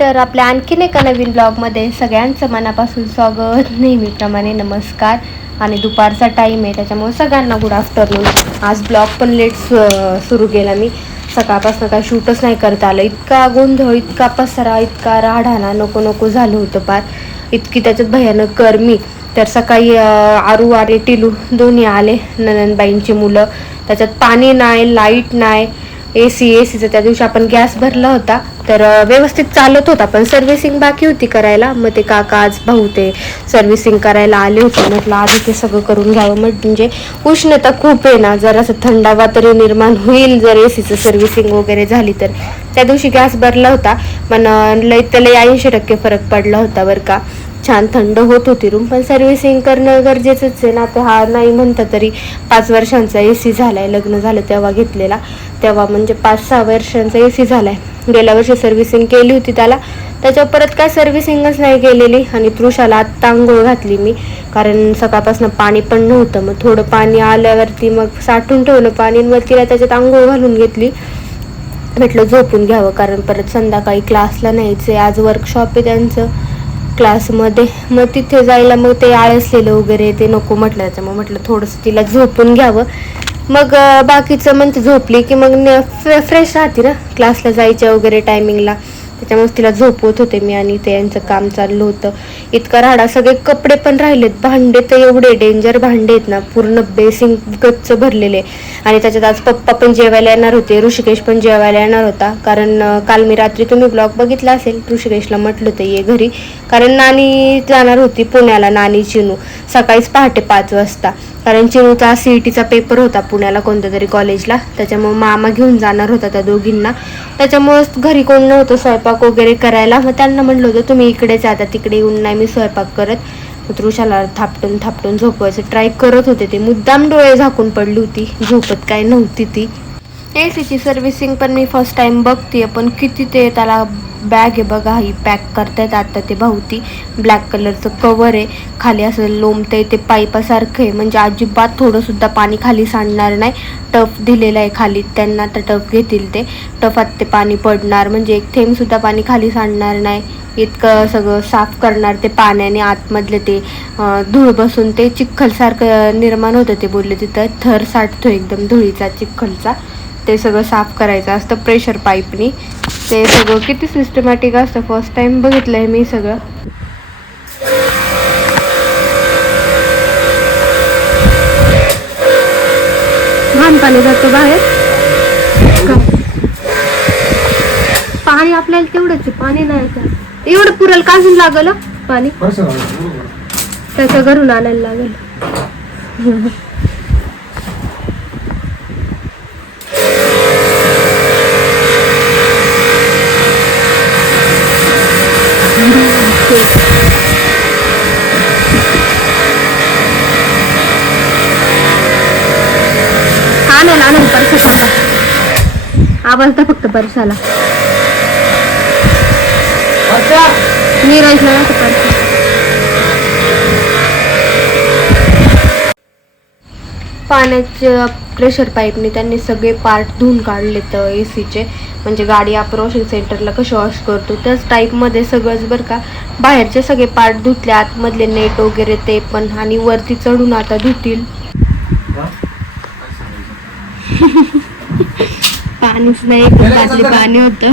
तर आपल्या आणखीन एका नवीन ब्लॉगमध्ये सगळ्यांचं मनापासून स्वागत. नेहमीप्रमाणे नमस्कार. आणि दुपारचा टाईम आहे त्याच्यामुळे सगळ्यांना गुड आफ्टरनून. आज ब्लॉग पण लेट सुरू केला मी. सकाळपासून काय शूटच नाही करता आलं. इतका गोंधळ, इतका पसारा, इतका राडाना, नको नको झालं होतं पार. इतकी त्याच्यात भयानक गरमी. तर सकाळी आरू आणि टिलू दोन्ही आले, ननंदबाईंची मुलं. त्याच्यात पाणी नाही, लाईट नाही, एसीचं त्या दिवशी आपण गॅस भरला होता तर व्यवस्थित चालत होता, पण सर्व्हिसिंग बाकी होती करायला. मग ते काका आज भाऊ ते सर्व्हिसिंग करायला आले होते. म्हटलं आधी ते सगळं करून घ्यावं, म्हणजे उष्णता खूप आहे ना, जरासं थंडावा तरी निर्माण होईल जर एसीचं सर्व्हिसिंग वगैरे झाली तर. त्या दिवशी गॅस भरला होता पण त्याला 80% फरक पडला होता बरं का. छान थंड होत होती रूम, पण सर्व्हिसिंग करणं गरजेचंच आहे ना. तर हा नाही म्हणता तरी 5 वर्षांचा एसी झालाय. लग्न झालं तेव्हा घेतलेला, तेव्हा म्हणजे 5-6 वर्षांचा एसी झालाय. गेल्या वर्षी सर्व्हिसिंग केली होती त्याला, त्याच्यावर परत काय सर्व्हिसिंगच नाही केलेली. आणि तृषाला आत्ता आंघोळ घातली मी, कारण सकाळपासून पाणी पण नव्हतं. मग थोडं पाणी आल्यावरती मग साठून ठेवलं पाणी, मग तिला त्याच्यात आंघोळ घालून घेतली. म्हटलं झोपून घ्यावं, कारण परत संध्याकाळी क्लासला न्यायचं. आज वर्कशॉप आहे त्यांचं क्लासमध्ये, मग तिथे जायला मग ते आळसलेलं वगैरे ते नको म्हटलं. त्याच्यामुळे म्हटलं थोडंसं तिला झोपून घ्यावं. मग बाकीचं म्हणते झोपली की मग फ्रेश राहते ना क्लासला जायच्या वगैरे टायमिंगला. त्याच्यामुळे तिला झोपवत होते मी आणि ते यांचं काम चाललं होतं. इतका राडा, सगळे कपडे पण राहिलेत. भांडे तर एवढे डेंजर भांडे आहेत ना, पूर्ण बेसिंग गच्च भरलेले. आणि त्याच्यात आज पप्पा पण जेवायला येणार होते, ऋषिकेश पण जेवायला येणार होता. कारण काल मी रात्री तुम्ही ब्लॉग बघितला असेल, ऋषिकेशला म्हटलं होतं ये घरी, कारण नानी जाणार होती पुण्याला. नानी चिनू सकाळीच पहाटे 5 वाजता, कारण चिनूचा CETचा पेपर होता पुण्याला कोणत्या तरी कॉलेजला. त्याच्यामुळे मामा घेऊन जाणार होता त्या दोघींना. त्याच्यामुळं घरी कोण नव्हतं स्वयंपाक वगैरे करायला. मग त्यांना म्हटलं होतं तुम्ही इकडेच आता, तिकडे येऊन नाही मी स्वयंपाक करत. तृषाला थापटून झोपवायचं ट्राय करत होते. ते मुद्दाम डोळे झाकून पडली होती, झोपत काय नव्हती ती. एसीची सर्व्हिसिंग पण मी फर्स्ट टाइम बघते, पण किती ते त्याला बॅग आहे बघा, ही पॅक करतायत आता ते भाऊती. ब्लॅक कलरचं कवर आहे, खाली असं लोंबतंय ते पाईपासारखं आहे, म्हणजे अजिबात थोडंसुद्धा पाणी खाली सांडणार नाही. टफ दिलेलं आहे खाली त्यांना, तर टफ घेतील ते. टफात ते पाणी पडणार, म्हणजे एक थेंबसुद्धा पाणी खाली सांडणार नाही. इतकं सगळं साफ करणार ते पाण्याने. आतमधले ते धूळ बसून ते चिखलसारखं निर्माण होतं ते बोलले, तिथं थर साठतो एकदम धुळीचा, चिखलचा. ते सगळं साफ करायचं असतं प्रेशर पाईपनी. ते सगळं किती सिस्टमॅटिक असतं, फर्स्ट टाइम बघितलं आहे मी सगळं. घाण पाणी जातं बाहेर, पाणी आपल्याला तेवढंच आहे, पाणी नाही का एवढं पुरेल, काजून लागलं पाणी त्याच्या घरून आणायला लागेल. आणायला परसाला आवाज तर फक्त परसाला नीरजला ना परसा. पाण्याच्या प्रेशर पाईपने त्यांनी सगळे पार्ट धुवून काढले तर एसीचे. म्हणजे गाडी आपण वॉशिंग सेंटरला कशी वॉश करतो त्याच टाईपमध्ये सगळंच बरं का. बाहेरचे सगळे पार्ट धुतले, आतमधले नेट वगैरे ते पण, आणि वरती चढून आता धुतील. पाणीच नाही, बाटली पाणी होतं.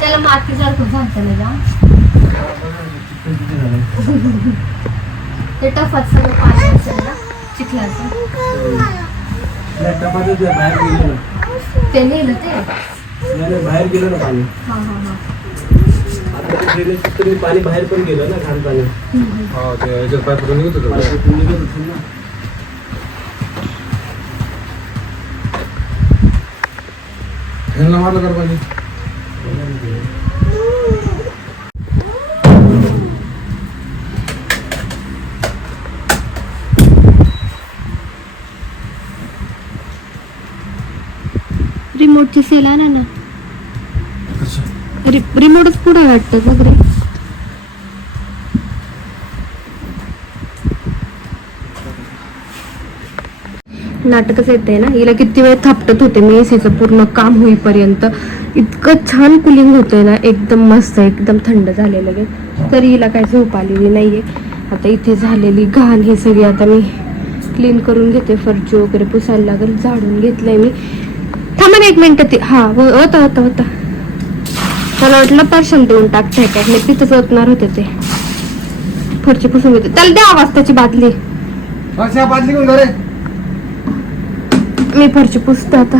त्याला माती सारखं झालं नाही ते टफात सगळं पाणी असेल ना चिखलाचं. ते नेलं ते बाहेर गेलं ना पाणी. पाणी बाहेर पण गेलं ना, घाण पाणी. मारलं तर पाणी. रिमोटची सेल आणा ना. रिमोटच पुढे वाटतं बघ रे. नाटकच येते ना. हिला किती वेळ थापटत होते मी एसीचं पूर्ण काम होईपर्यंत. इतकं छान कुलिंग होतंय ना, एकदम मस्त, एकदम थंड झालेलं गे. तरी हिला काय झोप आलेली नाहीये. आता इथे झालेली घाण हे सगळी आता मी क्लीन करून घेते. फरची वगैरे पुसायला लागेल. झाडून घेतलंय मी. थांबा ना 1 मिनिट. ते हा होता मला वाटलं पार्सल देऊन टाकताय काय. मी तिथंच ओतणार होते ते. फरची पुसून घेते. त्याला द्या आवाज त्याची बादली. बादली घेऊन रे. मी फरची पुसते आता.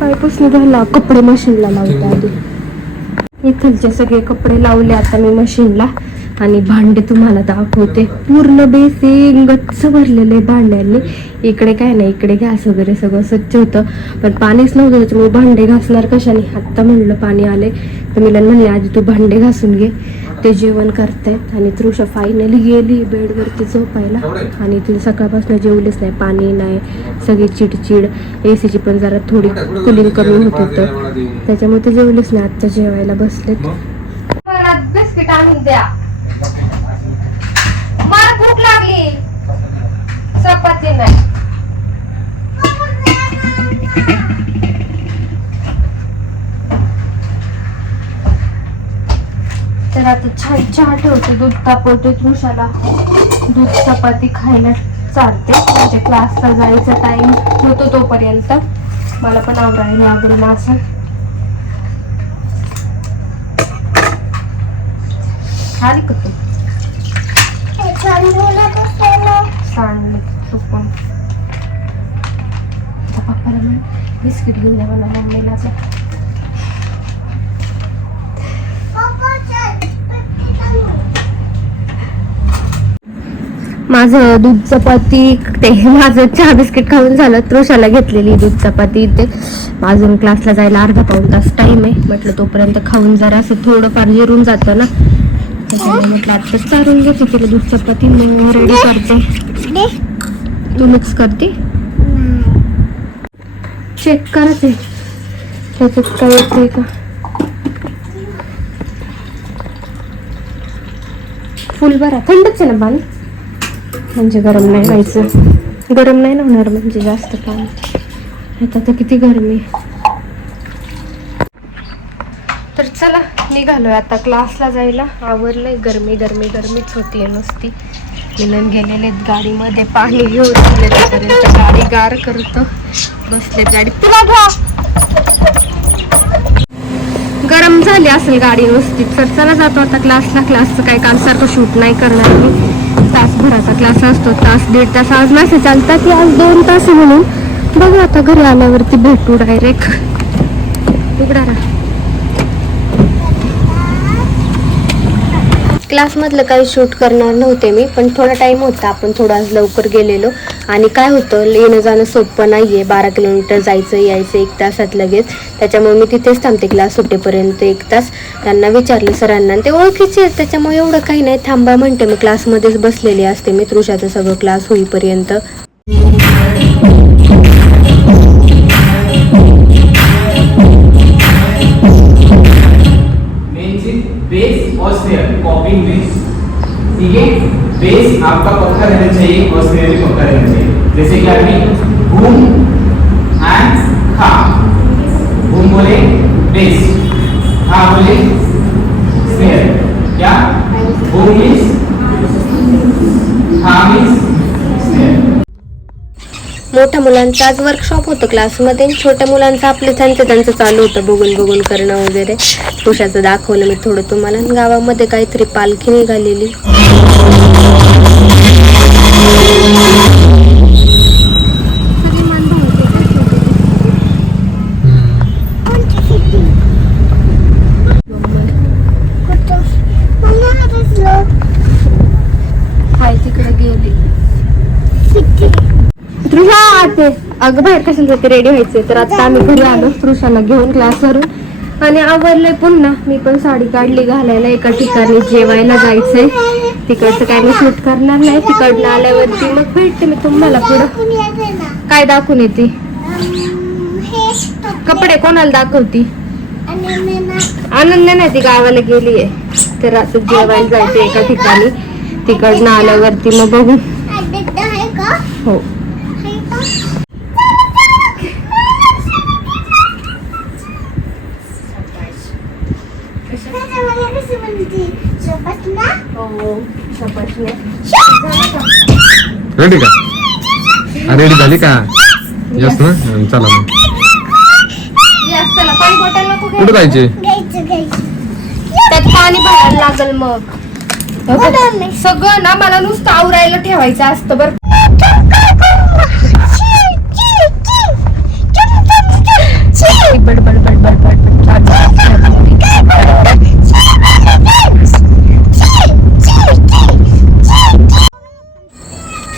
पाय पुसणं झाला. कपडे मशीनला लावते आधी. इथलचे सगळे कपडे लावले आता मी मशीनला. आणि भांडे तुम्हाला दाखवते. पूर्ण बेसिंग गच्च भरलेले भांड्यांनी. इकडे काय नाही, इकडे गॅस वगैरे सगळं स्वच्छ होतं. पण पाणीच नव्हतं त्याच्यामुळे भांडे घासणार कशाने. आत्ता म्हणलं पाणी आले तर मी म्हणले आधी तू भांडे घासून घे. ते जेवण करतायत. आणि तृषा फायनली गेली बेडवरती झोपायला. आणि ती सकाळपासून जेवलीच नाही. पाणी नाही, सगळी चिडचिड. एसीची पण जरा थोडी कुलिंग कमी होत होतं त्याच्यामुळे ते जेवलीच नाही. आत्ता जेवायला बसलेत. बिस्किट आणून द्या. मला भूक लागली. चपाती नाही. तर आता छान चहा ठेवते. दूध तापवते. तृषाला दूध चपाती खायला चालते. म्हणजे क्लासला जायचा टाइम होतो तोपर्यंत मला पण आवरायला लागेल असं. खाली का तू सांडले चुकून. पप्पाला म्हण बिस्किट घेऊन द्या मला मम्मीला. माझं दूध चपाती ते माझं चहा बिस्किट खाऊन झालं. तृषाला घेतलेली दूध चपाती इथे. अजून क्लासला जायला अर्धा पाऊण तास टाइम आहे. म्हटलं तोपर्यंत खाऊन जरा असं थोडंफार जिरून जातं ना. त्याच्यामुळे म्हटलं आत्ताच चारून घेते तिला दूध चपाती. मग रेडी करते. तू मिक्स करते. चेक करते त्याच्यात काय येते का. फुल भरा. थंडच आहे ना पाणी. म्हणजे गरम नाही व्हायचं. गरम नाही ना होणार म्हणजे जास्त पाणी. आता तर किती गरमी. तर चला निघालोय आता क्लासला जायला. आवरलंय. गरमीच होतीये नुसती. मिलन गेलेले गाडीमध्ये पाणी घेऊन. तोपर्यंत गाडी गार करतो. बसलेत गाडी. तुला घ्या. गरम झाली असेल गाडी नुसती. तर चला जातो आता क्लासला. क्लासचं काही काल सारखं शूट नाही करणार मी. तासभराचा क्लास असतो. 1.5 तास. आज मेसेज चालतात की आज 2 तास म्हणून. बघू आता घरी आल्यावरती भेटू डायरेक्ट. उघडा राहा. क्लासमधलं काही शूट करणार नव्हते मी. पण थोडा टाइम होता. आपण थोडा आज लवकर गेलेलो. आणि काय होतं येणं जाणं सोपं नाही आहे. 12 किलोमीटर जायचं यायचं 1 तासात लगेच. त्याच्यामुळे मी तिथेच थांबते क्लास सुटेपर्यंत 1 तास. त्यांना विचारले सरांना. ते ओळखीचे आहेत त्याच्यामुळे एवढं काही नाही. थांबा म्हणते मी. क्लासमध्येच बसलेली असते मी तृषाचं सगळं क्लास होईपर्यंत. बेस और स्नेयर कॉपिंग बेस. ठीक है. बेस आपका पक्का रहना चाहिए और स्नेयर भी पक्का रहना चाहिए. जैसे कि अभी बूम एंड खा. बूम बोले बेस, खा बोले स्नेयर. क्या बूम मीन्स खा मीन्स स्नेयर. मोठ्या मुलांचं आज वर्कशॉप होतं क्लासमध्ये. छोट्या मुलांचं आपलं त्यांचं चालू होतं बघून करणं वगैरे. तृषाचं दाखवलं मी थोडं तुम्हाला. गावामध्ये काहीतरी पालखी निघालेली. तिकडे गेली तृषा. अगं बाहेर कशाला जाते. रेडी व्हायचे. तर आता आम्ही घरी आलो तृषाला घेऊन क्लासवरून. आणि आवरलंय पुन्हा. मी पण साडी काढली घालायला. एका ठिकाणी जेवायला जायचंय. तिकडचं काय मी शूट करणार नाही. तिकडनं आल्यावरती मग भेटते मी तुम्हाला पुढं. काय दाखवून येते? कपडे कोणाला दाखवती? आनंद नाही, ती गावाला गेलीये. तर असं जेवायला जायचं एका ठिकाणी. तिकडनं आल्यावरती मग बघू. हो रेडी का? रेडी झाली का? यस ना, चला मग. पाणी बॉटल नको कुठे जायचे? त्यात पाणी भरायला लागल. मग सगळं ना मला नुसतं आवरायला ठेवायचं असतं बरं. बडबड बडबड बडबड.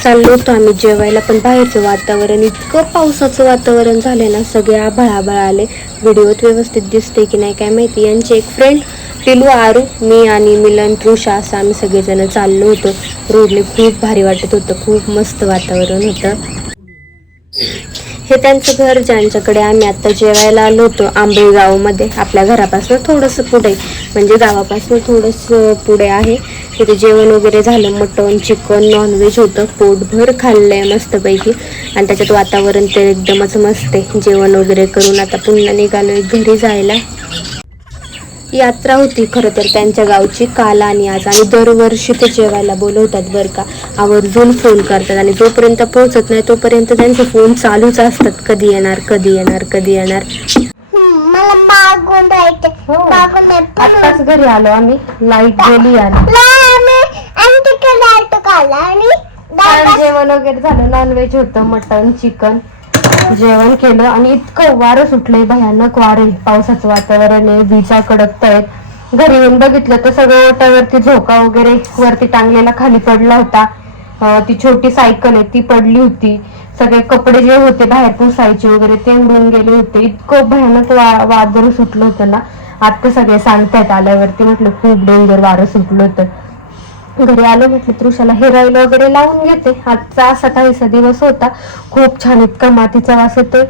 चाललो होतो आम्ही जेवायला, पण बाहेरचं वातावरण इतकं पावसाचं वातावरण झालंय ना, सगळे आभाळ आभाळ आले. व्हिडिओत व्यवस्थित दिसते की नाही काय माहिती. यांचे एक फ्रेंड टिलू, आरू, मी आणि मिलन, तृषा असं आम्ही सगळेजण चाललो होतो. रोडले खूप भारी वाटत होतं. खूप मस्त वातावरण होतं. हे त्यांचं घर ज्यांच्याकडे आम्ही आता जेवायला आलो होतो, आंबेगावमध्ये. आपल्या घरापासून थोडंसं पुढे, म्हणजे गावापासून थोडंसं पुढे आहे. तिथे जेवण वगैरे झालं. मटण, चिकन, नॉनव्हेज होतं. पोटभर खाल्लंय मस्तपैकी. आणि त्याच्यात वातावरण तर एकदमच मस्त आहे. जेवण वगैरे करून आता पुन्हा निघालोय घरी जायला. यात्रा होती खरं तर त्यांच्या गावची काल आणि आज. आणि दरवर्षी ते जेवायला बोलवतात बरं का. आवर्जून फोन करतात आणि जोपर्यंत पोहोचत नाही तोपर्यंत त्यांचे फोन चालूच असतात. कधी येणार, कधी येणार, कधी येणार. मला मागून जायचं. मागून नाही. आत्ताच घरी आलो आम्ही. लाईट गेली आणि जेवण वगैरे झालं. नॉनव्हेज होतं, मटन, चिकन. जेवण केलं आणि इतकं वारं सुटलंय, भयानक वारे. पावसाचं वातावरण आहे. विजा कडकतायत. घरी येऊन बघितलं तर सगळं ओट्यावरती झोका वगैरे वरती टांगलेला खाली पडला होता. ती छोटी सायकल आहे ती पडली होती. सगळे कपडे जे होते बाहेर पुसायचे वगैरे ते उडून गेले होते. इतकं भयानक वादळ सुटलं होतं ना. आता सगळे सांगतायत आल्यावरती. म्हटलं खूप डेंजर वारं सुटलं होतं. घरी आलो, म्हटलं तृषाला हेअर ऑइल वगैरे लावून घेते. आजचा असा काहीसा दिवस होता. खूप छान. इतका मातीचा वास येतोय.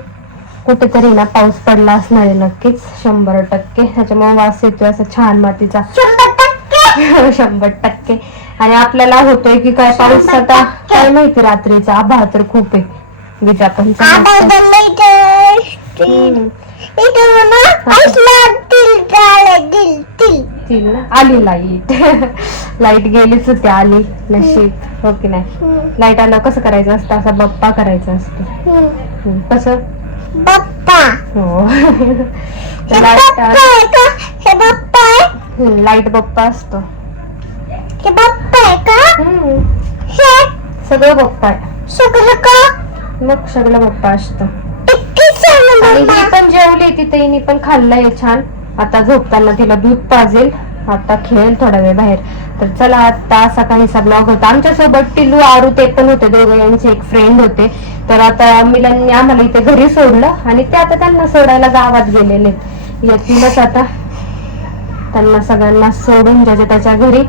कुठेतरी ना पाऊस पडला असणार आहे नक्कीच, 100%. त्याच्यामुळे वास येतोय असा छान मातीचा. 100%. आणि आपल्याला होतोय की काय पाऊस आता काय माहिती. रात्रीचा आभाळ तर खूप आहे. विजा पण आली लाईट. लाईट गेलीच होती, आली नशीब. हो की नाही. लाईट आलं कसं करायचं असतं, असा बप्पा करायचा असतो. कसं बाप्पा. हो. लाईट बप्पा असतो. हे बाप्पा आहे का? हे सगळं बप्पा आहे. सगळं का? मग सगळं बप्पा असतं. आणि ही पण जेवली, तिथे हिने पण खाल्लंय छान. आता झोपताना तिला दूध पाजेल. आता खेळेल थोडा वेळ बाहेर. तर चला, आता असा काहीसा ब्लॉग होता. आमच्यासोबत टिलू, आरू ते पण होते. दोघं यांचे एक फ्रेंड होते. तर आता मिलांनी आम्हाला इथे घरी सोडलं आणि ते आता त्यांना सोडायला गावात गेलेले. येतीलच आता त्यांना सगळ्यांना सोडून ज्याच्या त्याच्या घरी.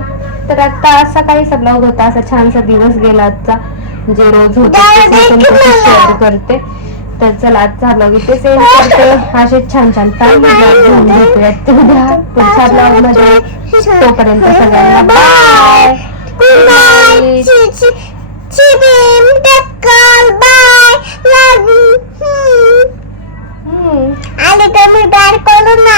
तर आता असा काहीसा ब्लॉग होता. असा छानसा दिवस गेला आजचा, जे रोज होतं शेअर करते. तर चला, आजचा ब्लॉग इथे सेंड करते. असे छान छान फॅमिली ब्लॉग घेऊन भेटूयात उद्या पुढच्या ब्लॉग मध्ये. तोपर्यंत सगळ्यांना बाय. Good night. बाय. आले तर मी बाहेर करू ना.